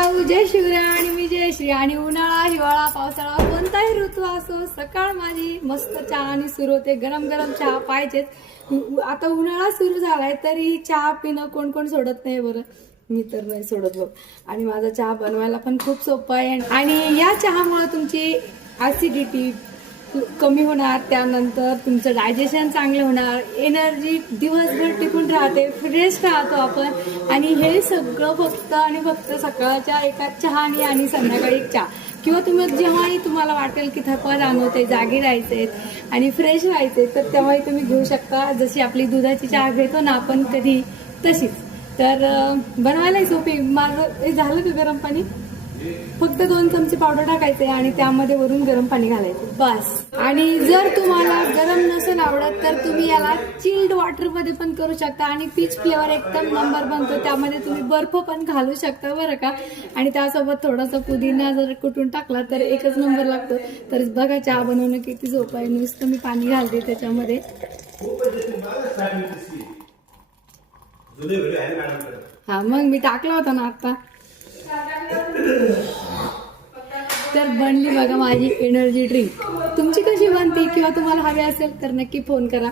शाहू, जय शिवराय आणि मी जय श्री. आणि उन्हाळा, हिवाळा, पावसाळा कोणताही ऋतू असो, सकाळ माझी मस्त चहाने सुरू होते. गरम गरम चहा पाहिजेच. आता उन्हाळा सुरू झालाय तरी चहा पिणं कोण कोण सोडत नाही बरं. मी तर नाही सोडत बघ. आणि माझा चहा बनवायला पण खूप सोपं आहे. आणि या चहामुळे तुमची ऍसिडिटी कमी होणार, त्यानंतर तुमचं डायजेशन चांगलं होणार, एनर्जी दिवसभर टिकून राहते, फ्रेश राहतो आपण. आणि हे सगळं फक्त आणि फक्त सकाळच्या एका चहाने आणि संध्याकाळी एक चहा, किंवा तुम्ही जेव्हाही तुम्हाला वाटेल की थकवा जाणवते, जागी राहायचे आणि फ्रेश राहायचे, तर तेव्हाही तुम्ही घेऊ शकता. जशी आपली दुधाची चहा घेतो ना आपण कधी, तशीच. तर बनवायलाही सोपी. माझं हे झालं का गरम पाणी, फक्त 2 चमचे पावडर टाकायचे आणि त्यामध्ये वरून गरम पाणी घालायचं बस. आणि जर तुम्हाला गरम नसेल आवडत तर तुम्ही याला चिल्ड वॉटर मध्ये पण करू शकता. आणि पीच फ्लेवर एकदम नंबर बनतो. त्यामध्ये तुम्ही बर्फ पण घालू शकता बरं का. आणि त्यासोबत थोडासा पुदिना जर कुटून टाकला तर एकच नंबर लागतो. तर बघा चहा बनवणं किती सोपं आहे. नुसतं मी पाणी घालते त्याच्यामध्ये. हा मग मी टाकला होता ना आता. तर बनली बघा माझी एनर्जी ड्रिंक. तुमची कशी बनते किंवा तुम्हाला हवी असेल तर नक्की फोन करा.